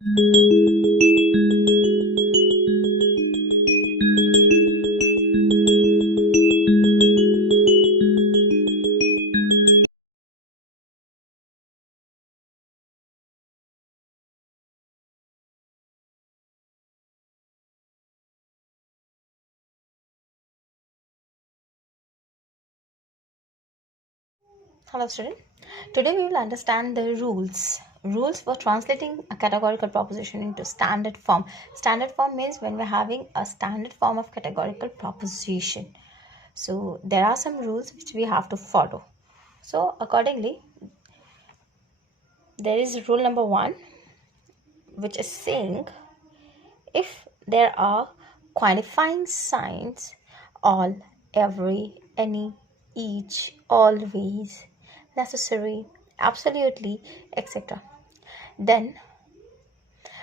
Hello student. Today we will understand the rules for translating a categorical proposition into standard form. Standard form means when we're having a standard form of categorical proposition. So there are some rules which we have to follow. So accordingly, there is rule number 1, which is saying if there are qualifying signs, all, every, any, each, always, necessary, absolutely, etc., then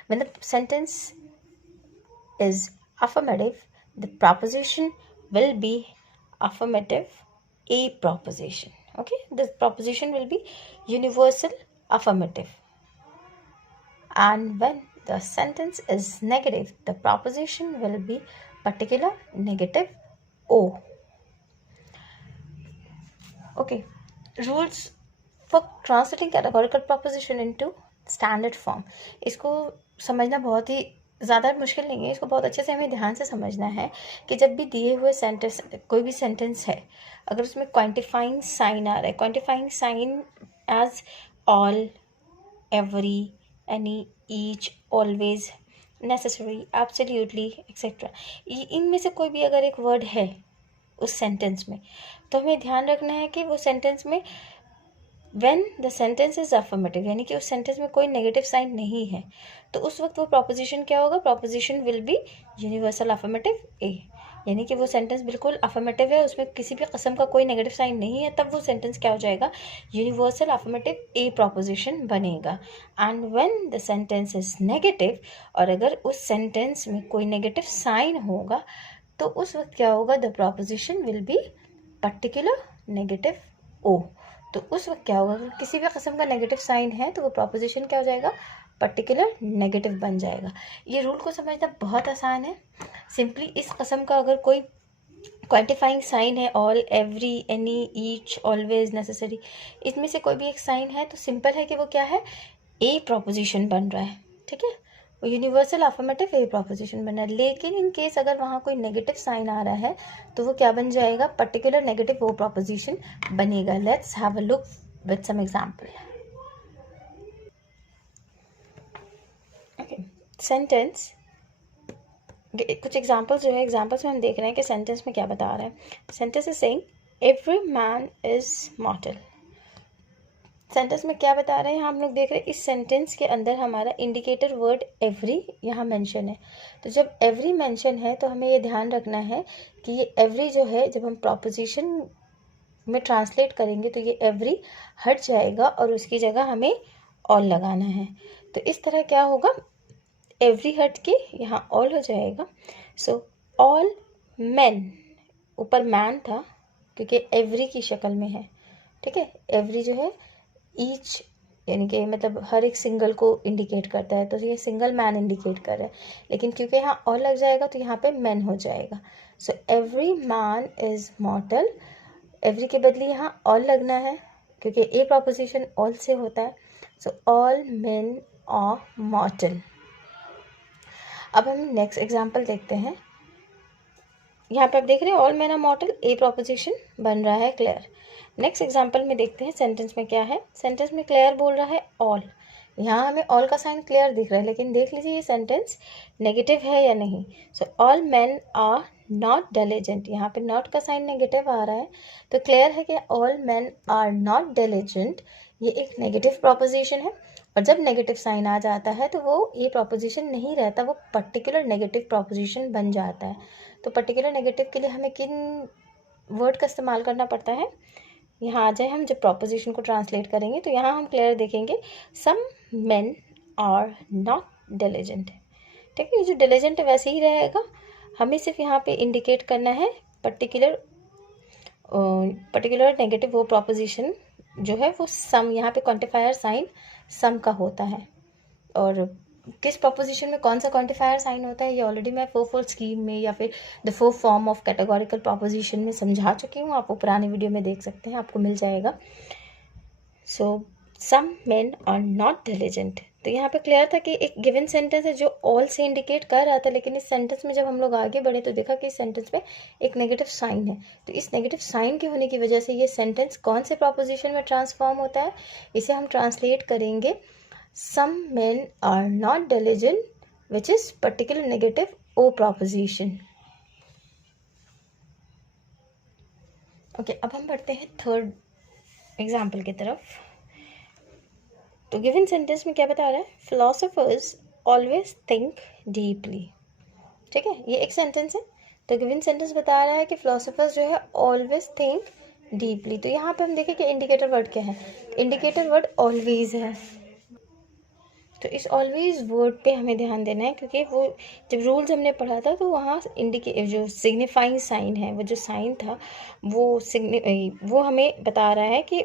when the sentence is affirmative, the proposition will be affirmative a proposition. Okay, this proposition will be universal affirmative. And when the sentence is negative, the proposition will be particular negative O. Okay, rules for translating categorical proposition into standard form. इसको समझना बहुत ही ज़्यादा मुश्किल नहीं है, इसको बहुत अच्छे से हमें ध्यान से समझना है कि जब भी दिए हुए सेंटेंस, कोई भी सेंटेंस है, अगर उसमें क्वांटिफाइंग साइन आ रहा है, quantifying sign as all, every, any, each, always, necessary, absolutely, etcetera, इनमें से कोई भी अगर एक वर्ड है उस सेंटेंस में, तो हमें ध्यान रखना है कि वो सेंटेंस में when the sentence is affirmative, यानी कि उस सेंटेंस में कोई नेगेटिव साइन नहीं है, तो उस वक्त वो प्रोपोजिशन क्या होगा, proposition will be universal affirmative A, यानी कि वो सेंटेंस बिल्कुल अफर्मेटिव है, उसमें किसी भी किस्म का कोई नेगेटिव साइन नहीं है, तब वो सेंटेंस क्या हो जाएगा, यूनिवर्सल अफर्मेटिव ए प्रोपोजिशन बनेगा. And when the sentence is negative, और अगर उस सेंटेंस में कोई नेगेटिव साइन होगा, तो उस वक्त क्या होगा, the proposition will be particular negative O. तो उस वक्त क्या होगा, अगर किसी भी किस्म का नेगेटिव साइन है तो वो प्रोपोजिशन क्या हो जाएगा, पर्टिकुलर नेगेटिव बन जाएगा. ये रूल को समझना बहुत आसान है. सिंपली इस किस्म का अगर कोई क्वांटिफाइंग साइन है, all, every, any, each, always, necessary, इसमें से कोई भी एक साइन है, तो सिंपल है कि वो क्या है, ए प्रोपोजिशन बन रहा है. ठीक है, वो यूनिवर्सल अफर्मेटिव ए प्रोपोजिशन बना है. लेकिन इन केस अगर वहाँ कोई नेगेटिव साइन आ रहा है, तो वो क्या बन जाएगा, पर्टिकुलर नेगेटिव वो प्रोपोजिशन बनेगा. Let's have a look with some example. Okay, sentence, कुछ एग्जांपल्स जो है, एग्जांपल्स में हम देख रहे हैं कि सेंटेंस में क्या बता रहा है. Sentence is saying every man is मॉर्टल. Sentence में क्या बता रहे हैं, हम लोग देख रहे हैं इस सेंटेंस के अंदर हमारा इंडिकेटर वर्ड एवरी यहाँ मेंशन है. तो जब एवरी मेंशन है तो हमें ये ध्यान रखना है कि ये एवरी जो है, जब हम प्रोपोजिशन में ट्रांसलेट करेंगे तो ये एवरी हट जाएगा और उसकी जगह हमें ऑल लगाना है. तो इस तरह क्या होगा, एवरी हट के यहाँ ऑल हो जाएगा. सो ऑल मैन, ऊपर मैन था क्योंकि एवरी की शक्ल में है. ठीक है, एवरी जो है ईच, यानी कि मतलब हर एक सिंगल को इंडिकेट करता है, तो ये सिंगल मैन इंडिकेट कर रहा है. लेकिन क्योंकि यहाँ ऑल लग जाएगा तो यहाँ पे मैन हो जाएगा. So every man is मॉर्टल. Every के बदले यहाँ ऑल लगना है क्योंकि ए प्रोपोजिशन ऑल से होता है. So all men are mortal. अब हम नेक्स्ट एग्जाम्पल देखते हैं. यहाँ पे आप देख रहे हैं all men are mortal, a proposition बन रहा है क्लियर. नेक्स्ट एग्जाम्पल में देखते हैं सेंटेंस में क्या है. सेंटेंस में क्लियर बोल रहा है ऑल. यहाँ हमें ऑल का साइन क्लियर दिख रहा है, लेकिन देख लीजिए ये सेंटेंस नेगेटिव है या नहीं. So all men are not diligent, यहाँ पे नॉट का साइन नेगेटिव आ रहा है, तो क्लियर है कि all men are not diligent ये एक नेगेटिव प्रोपोजिशन है. और जब नेगेटिव साइन आ जाता है तो वो ये प्रोपोजिशन नहीं रहता, वो पर्टिकुलर नेगेटिव प्रोपोजिशन बन जाता है. तो पर्टिकुलर नेगेटिव के लिए हमें किन वर्ड का इस्तेमाल करना पड़ता है, यहाँ आ जाए हम जब प्रोपोजिशन को ट्रांसलेट करेंगे तो यहाँ हम क्लियर देखेंगे some men are not diligent. ठीक है, ये जो डिलिजेंट है वैसे ही रहेगा, हमें सिर्फ यहाँ पे इंडिकेट करना है पर्टिकुलर नेगेटिव वो प्रोपोजिशन जो है वो सम, यहाँ पे क्वांटिफायर साइन सम का होता है. और किस प्रोपोजिशन में कौन सा क्वांटिफायर साइन होता है ये ऑलरेडी मैं फोरफोल्ड स्कीम में या फिर the four form of categorical proposition में समझा चुकी हूँ। आप वो पुराने वीडियो में देख सकते हैं, आपको मिल जाएगा। So some men are not diligent, तो यहाँ पे क्लियर था कि एक गिवन सेंटेंस है जो ऑल से इंडिकेट कर रहा था, लेकिन इस सेंटेंस में जब हम लोग आगे बढ़े तो देखा कि इस सेंटेंस में एक नेगेटिव साइन है। तो इस नेगेटिव साइन के होने की वजह से ये सेंटेंस कौन से प्रोपोजिशन में ट्रांसफॉर्म होता है, इसे हम ट्रांसलेट करेंगे some men are not diligent which is particular negative O proposition. Okay, अब हम बढ़ते हैं थर्ड एग्जाम्पल की तरफ। तो गिवन सेंटेंस में क्या बता रहा है, फिलोसोफर्स ऑलवेज थिंक डीपली। ठीक है, ये एक सेंटेंस है। तो गिवन सेंटेंस बता रहा है कि फिलोसोफर्स जो है ऑलवेज थिंक डीपली। तो यहाँ पे हम देखें कि इंडिकेटर वर्ड क्या है, इंडिकेटर वर्ड ऑलवेज है। तो इस ऑलवेज वर्ड पे हमें ध्यान देना है, क्योंकि वो जब रूल्स हमने पढ़ा था तो वहाँ जो सिग्निफाइंग साइन है, वो जो साइन था वो हमें बता रहा है कि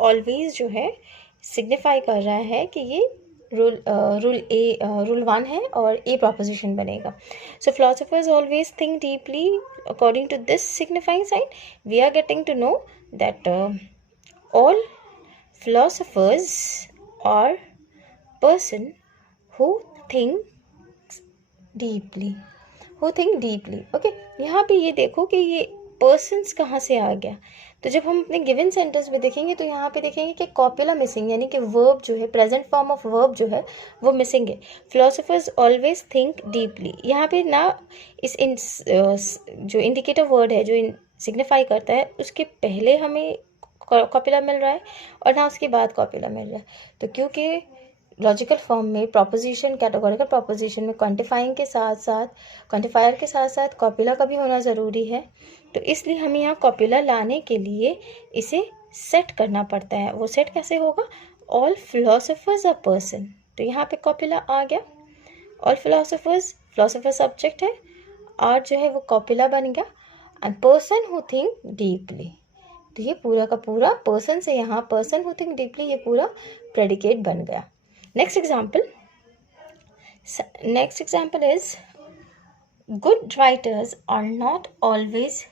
ऑलवेज जो है सिग्निफाई कर रहा है कि ये रूल 1 है और ए प्रोपोजिशन बनेगा। So philosophers always think deeply according to this signifying sign we are getting to know that all philosophers are person who thinks deeply, okay. यहाँ पे ये देखो कि ये persons कहाँ से आ गया। तो जब हम अपने गिवन सेंटेंस में देखेंगे तो यहाँ पे देखेंगे कि कॉपुला मिसिंग, यानी कि वर्ब जो है, प्रेजेंट फॉर्म ऑफ वर्ब जो है वो मिसिंग है। फिलोसोफर्स ऑलवेज थिंक डीपली, यहाँ पे ना जो इंडिकेटर वर्ड है जो सिग्निफाई करता है उसके पहले हमें कॉपुला मिल रहा है और ना उसके बाद कॉपुला मिल रहा है। तो क्योंकि लॉजिकल फॉर्म में प्रोपोजिशन, कैटेगोरिकल प्रोपोजिशन में क्वांटिफायर के साथ साथ कॉपुला का भी होना ज़रूरी है। तो इसलिए हमें यहाँ कॉपुला लाने के लिए इसे सेट करना पड़ता है। वो सेट कैसे होगा, ऑल फिलोसोफर्स आर पर्सन। तो यहाँ पे कॉपुला आ गया, ऑल फिलोसोफर सब्जेक्ट है, आर जो है वो कॉपुला बन गया, and person who think deeply. तो ये पूरा का पूरा पर्सन से यहाँ पर्सन हु थिंक डीपली ये पूरा प्रेडिकेट बन गया। Next example is good writers are not always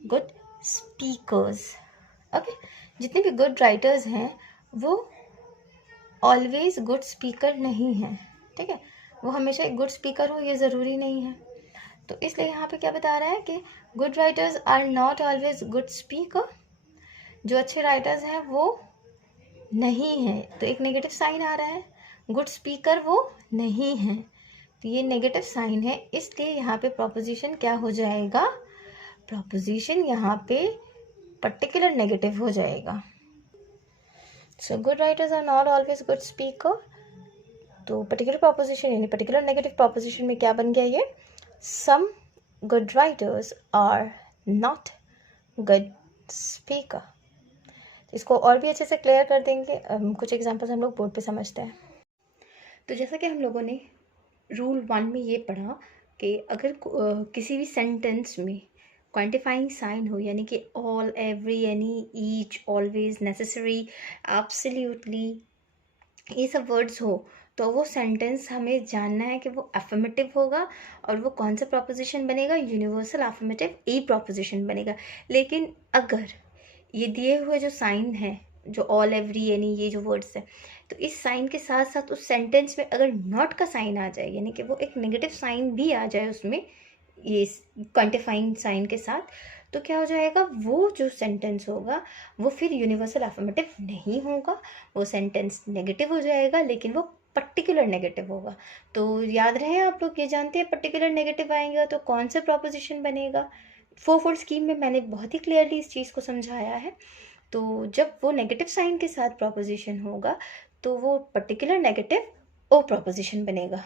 good speakers. Okay, जितने भी गुड राइटर्स हैं वो ऑलवेज गुड स्पीकर नहीं हैं। ठीक है, वो हमेशा एक गुड स्पीकर हो ये ज़रूरी नहीं है। तो इसलिए यहाँ पे क्या बता रहा है कि good writers are not always good speaker, जो अच्छे राइटर्स हैं वो नहीं है। तो एक नेगेटिव साइन आ रहा है, गुड स्पीकर वो नहीं है, तो ये नेगेटिव साइन है। इसलिए यहाँ पे प्रोपोजिशन क्या हो जाएगा, प्रोपोजिशन यहाँ पे पर्टिकुलर नेगेटिव हो जाएगा। So good writers are not always good speaker, तो पर्टिकुलर प्रोपोजिशन यानी पर्टिकुलर नेगेटिव प्रोपोजिशन में क्या बन गया, ये some good writers are not good speaker. इसको और भी अच्छे से क्लियर कर देंगे, कुछ एग्जांपल्स हम लोग बोर्ड पे समझते हैं। तो जैसा कि हम लोगों ने रूल 1 में ये पढ़ा कि अगर किसी भी सेंटेंस में क्वांटिफाइंग साइन हो, यानी कि all, every, any, each, always, necessary, absolutely, ये सब वर्ड्स हो, तो वो सेंटेंस हमें जानना है कि वो अफर्मेटिव होगा और वो कौन सा प्रोपोजिशन बनेगा, यूनिवर्सल अफर्मेटिव ए प्रोपोजिशन बनेगा। लेकिन अगर ये दिए हुए जो साइन है, जो ऑल, एवरी, एनी, ये जो वर्ड्स है, तो इस साइन के साथ साथ उस सेंटेंस में अगर नॉट का साइन आ जाए, यानी कि वो एक नेगेटिव साइन भी आ जाए उसमें, ये क्वांटिफाइंग साइन के साथ, तो क्या हो जाएगा, वो जो सेंटेंस होगा वो फिर यूनिवर्सल अफर्मेटिव नहीं होगा, वो सेंटेंस नेगेटिव हो जाएगा, लेकिन वो पर्टिकुलर नेगेटिव होगा। तो याद रहे, आप लोग ये जानते हैं पर्टिकुलर नेगेटिव आएगा तो कौन सा प्रोपोजिशन बनेगा। फोरफोल्ड स्कीम में मैंने बहुत ही क्लियरली इस चीज़ को समझाया है। तो जब वो नेगेटिव साइन के साथ प्रोपोजिशन होगा तो वो पर्टिकुलर नेगेटिव ओ प्रोपोजिशन बनेगा।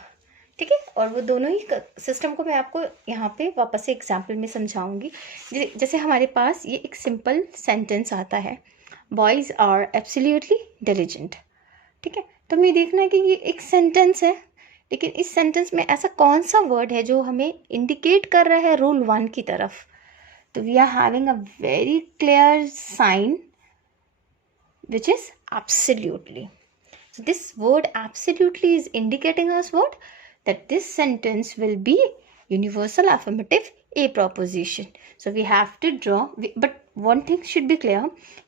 ठीक है, और वो दोनों ही सिस्टम को मैं आपको यहाँ पे वापस से एग्जाम्पल में समझाऊंगी। जैसे हमारे पास ये एक सिंपल सेंटेंस आता है, बॉयज़ आर एब्सोल्युटली डिलिजेंट। ठीक है, तो हमें देखना है कि ये एक सेंटेंस है, लेकिन इस सेंटेंस में ऐसा कौन सा वर्ड है जो हमें इंडिकेट कर रहा है रूल 1 की तरफ। तो we are having a very clear sign which is absolutely. So this word absolutely is indicating us what? That this sentence will be universal affirmative a proposition. So we have to draw, but one thing should be clear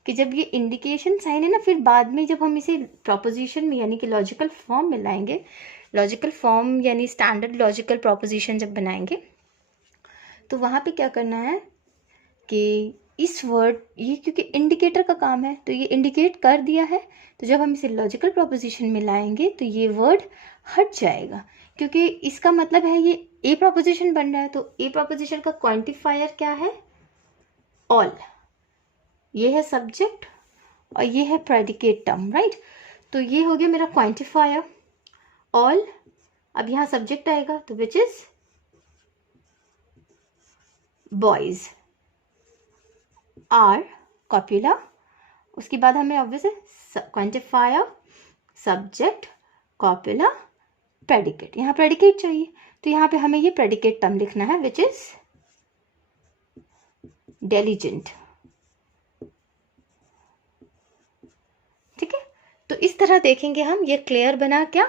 कि जब ये indication sign है ना, फिर बाद में जब हम इसे प्रोपोजिशन में यानी कि लॉजिकल फॉर्म में लाएंगे, लॉजिकल फॉर्म यानी स्टैंडर्ड लॉजिकल प्रोपोजिशन जब बनाएंगे, तो वहाँ पे क्या करना है कि इस वर्ड, ये क्योंकि इंडिकेटर का काम है तो ये इंडिकेट कर दिया है, तो जब हम इसे लॉजिकल प्रोपोजिशन में लाएंगे तो ये वर्ड हट जाएगा, क्योंकि इसका मतलब है ये ए प्रोपोजिशन बन रहा है। तो ए प्रोपोजिशन का क्वांटिफायर क्या है? ऑल। ये है सब्जेक्ट और ये है प्रेडिकेट टर्म, राइट। तो ये हो गया मेरा क्वांटिफायर ऑल। अब यहाँ सब्जेक्ट आएगा तो विच इज बॉयज आर कॉपुला। उसके बाद हमें ऑब्वियसली क्वांटिफायर सब्जेक्ट कॉपुला प्रेडिकेट, यहाँ प्रेडिकेट चाहिए, तो यहाँ पे हमें ये प्रेडिकेट टर्म लिखना है विच इज डेलिजेंट। ठीक है, तो इस तरह देखेंगे हम, ये क्लियर बना क्या?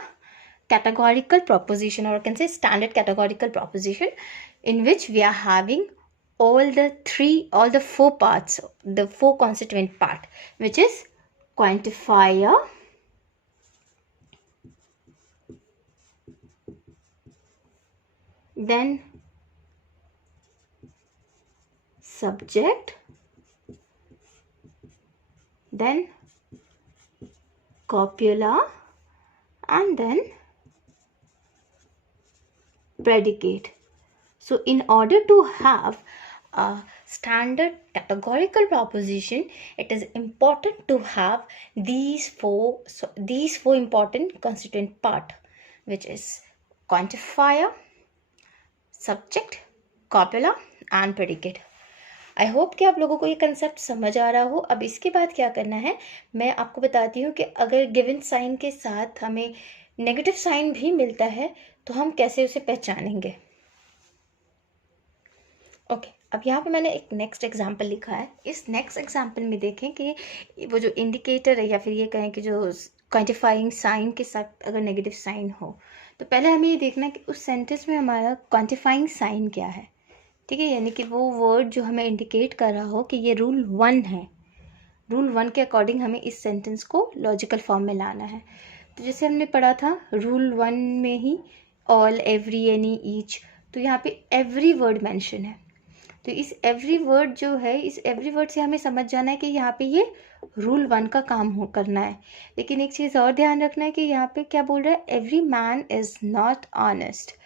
कैटेगोरिकल प्रोपोजिशन, और can say standard categorical proposition in which we are having all the four parts, the four constituent part, which is quantifier, then subject, then copula, and then predicate. So in order to have a standard categorical proposition, it is important to have these four important constituent part, which is quantifier, subject, copula and predicate. I hope कि आप लोगों को ये concept समझ आ रहा हो। अब इसके बाद क्या करना है मैं आपको बताती हूँ कि अगर गिवन साइन के साथ हमें नेगेटिव साइन भी मिलता है तो हम कैसे उसे पहचानेंगे। ओके, अब यहाँ पे मैंने एक नेक्स्ट एग्जाम्पल लिखा है। इस नेक्स्ट एग्जाम्पल में देखें कि वो जो इंडिकेटर है या फिर ये कहें कि जो क्वांटिफाइंग साइन के साथ अगर नेगेटिव साइन हो, तो पहले हमें ये देखना है कि उस सेंटेंस में हमारा क्वांटिफाइंग साइन क्या है। ठीक है, यानी कि वो वर्ड जो हमें इंडिकेट कर रहा हो कि ये रूल 1 है, रूल 1 के अकॉर्डिंग हमें इस सेंटेंस को लॉजिकल फॉर्म में लाना है। तो जैसे हमने पढ़ा था रूल 1 में ही ऑल, एवरी, एनी, ईच, तो यहाँ पे एवरी वर्ड मेंशन है। तो इस एवरी वर्ड जो है, इस एवरी वर्ड से हमें समझ जाना है कि यहाँ पे ये रूल 1 का काम करना है। लेकिन एक चीज़ और ध्यान रखना है कि यहाँ पे क्या बोल रहा है, every man is not honest.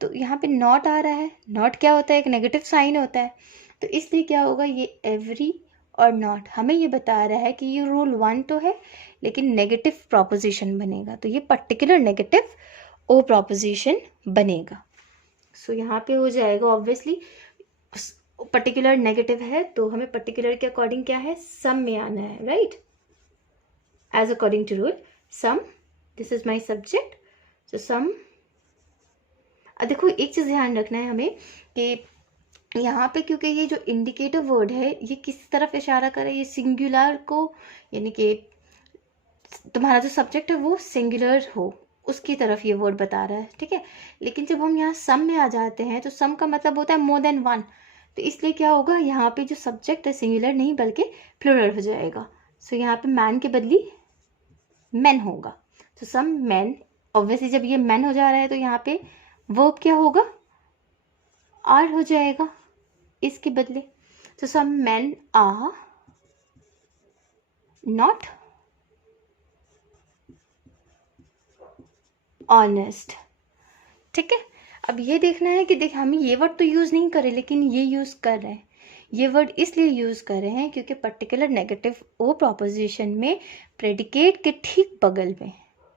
तो यहाँ पे नॉट आ रहा है, नॉट क्या होता है, एक नेगेटिव साइन होता है। तो इसलिए क्या होगा, ये एवरी और नॉट हमें ये बता रहा है कि ये रूल 1 तो है लेकिन नेगेटिव प्रोपोजिशन बनेगा, तो ये पर्टिकुलर नेगेटिव ओ प्रोपोजिशन बनेगा। सो यहाँ पे हो जाएगा ऑब्वियसली पर्टिकुलर नेगेटिव है तो हमें पर्टिकुलर के अकॉर्डिंग क्या है, सम में आना है, right, as according to rule sum. This is my subject, so sum. देखो एक चीज़ ध्यान रखना है हमें कि यहाँ पे क्योंकि ये जो इंडिकेटर वर्ड है ये किस तरफ इशारा कर रहा है, ये सिंगुलर को, यानी कि तुम्हारा जो सब्जेक्ट है वो सिंगुलर हो उसकी तरफ ये वर्ड बता रहा है। ठीक है, लेकिन जब हम यहाँ सम में आ जाते हैं तो सम का मतलब होता है मोर देन 1, तो इसलिए क्या होगा, यहाँ पे जो सब्जेक्ट है सिंगुलर नहीं बल्कि प्लूरल हो जाएगा। सो यहाँ पे मैन के बदली मैन होगा, तो सम मैन। ऑब्वियसली जब ये मैन हो जा रहा है तो यहाँ पे वर्ब क्या होगा, आर हो जाएगा इसके बदले। तो सम मैन आर नॉट ऑनेस्ट। ठीक है, अब ये देखना है कि देख हम ये वर्ड तो यूज़ नहीं कर रहे लेकिन ये यूज़ कर रहे हैं। ये वर्ड इसलिए यूज़ कर रहे हैं क्योंकि पर्टिकुलर नेगेटिव ओ प्रोपोजिशन में प्रेडिकेट के ठीक बगल में,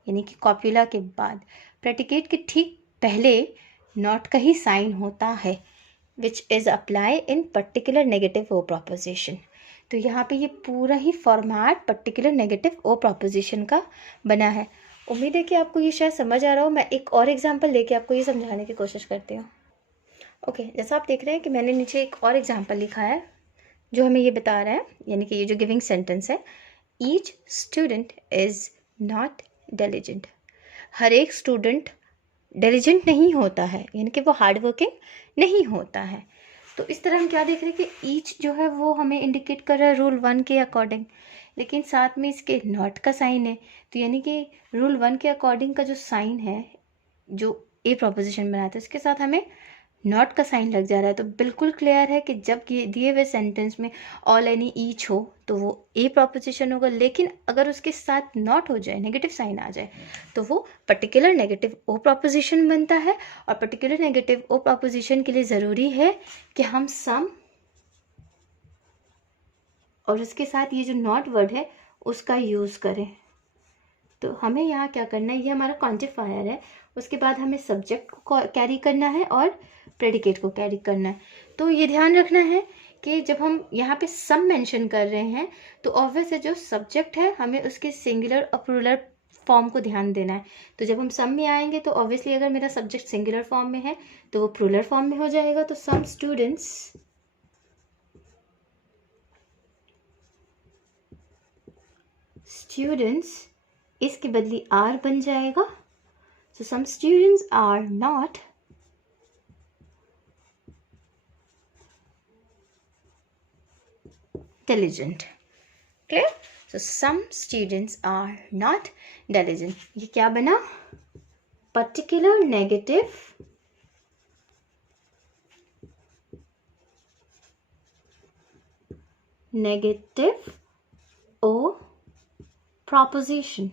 यानी कि कॉपुला के बाद प्रेडिकेट के ठीक पहले नॉट का ही साइन होता है, which is apply in particular negative O proposition. तो यहाँ पे ये पूरा ही format particular negative O proposition का बना है। उम्मीद है कि आपको ये शायद समझ आ रहा हो। मैं एक और एग्जांपल लेके आपको ये समझाने की कोशिश करती हूँ। ओके, जैसा आप देख रहे हैं कि मैंने नीचे एक और एग्जांपल लिखा है जो हमें ये बता रहा है, यानी कि ये जो गिविंग सेंटेंस है, each student is not diligent. हर एक स्टूडेंट डेलीजेंट नहीं होता है, यानी कि वो हार्ड वर्किंग नहीं होता है। तो इस तरह हम क्या देख रहे हैं कि ईच जो है वो हमें इंडिकेट कर रहा है रूल 1 के अकॉर्डिंग, लेकिन साथ में इसके नॉट का साइन है। तो यानी कि रूल 1 के अकॉर्डिंग का जो साइन है, जो ए प्रोपोजिशन बनाता है, उसके साथ हमें नॉट का साइन लग जा रहा है। तो बिल्कुल क्लियर है कि जब ये दिए हुए सेंटेंस में ऑल एनी ईच हो तो वो ए प्रोपोजिशन होगा, लेकिन अगर उसके साथ नॉट हो जाए, नेगेटिव साइन आ जाए, तो वो पर्टिकुलर नेगेटिव ओ प्रोपोजिशन बनता है। और पर्टिकुलर नेगेटिव ओ प्रोपोजिशन के लिए ज़रूरी है कि हम सम और उसके साथ ये जो नॉट वर्ड है उसका यूज़ करें। तो हमें यहाँ क्या करना है, ये हमारा क्वांटिफायर है, उसके बाद हमें सब्जेक्ट को कैरी करना है और प्रेडिकेट को कैरी करना है। तो ये ध्यान रखना है कि जब हम यहाँ पे सम मेंशन कर रहे हैं तो ऑब्वियस है जो सब्जेक्ट है हमें उसके सिंगुलर और प्लूरल फॉर्म को ध्यान देना है। तो जब हम सम में आएंगे तो ऑब्वियसली अगर मेरा सब्जेक्ट सिंगुलर फॉर्म में है तो वो प्लूरल फॉर्म में हो जाएगा। तो सम स्टूडेंट्स इसके बदली आर बन जाएगा। So some students are not diligent. Clear? So some students are not diligent. ये क्या बना? Particular negative O proposition.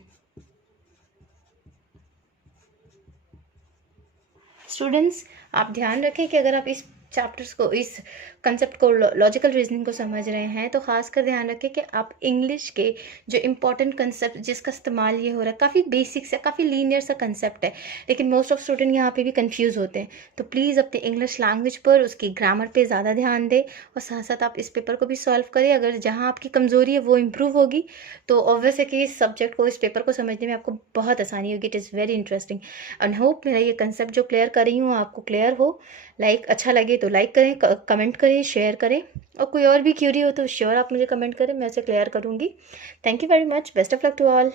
Students आप ध्यान रखें कि अगर आप इस चैप्टर्स को, इस कंसेप्ट को, लॉजिकल रीजनिंग को समझ रहे हैं तो खासकर ध्यान रखें कि आप इंग्लिश के जो इम्पॉर्टेंट कंसेप्ट जिसका इस्तेमाल ये हो रहा है, काफ़ी बेसिक सा, काफ़ी लीनियर सा कंसेप्ट है, लेकिन मोस्ट ऑफ स्टूडेंट यहाँ पे भी कंफ्यूज होते हैं। तो प्लीज़ अपने इंग्लिश लैंग्वेज पर, उसकी ग्रामर पे ज़्यादा ध्यान दें और साथ साथ आप इस पेपर को भी सॉल्व करें। अगर जहाँ आपकी कमज़ोरी है वो इम्प्रूव होगी तो ऑब्वियस है कि इस सब्जेक्ट को, इस पेपर को समझने में आपको बहुत आसानी होगी। It is very interesting and hope मेरा ये कंसेप्ट जो क्लियर कर रही हूँ आपको क्लियर हो। लाइक अच्छा लगे तो लाइक करें, कमेंट करें, शेयर करें, और कोई और भी क्यूरी हो तो श्योर आप मुझे कमेंट करें, मैं उसे क्लियर करूँगी। Thank you very much. Best of luck to all.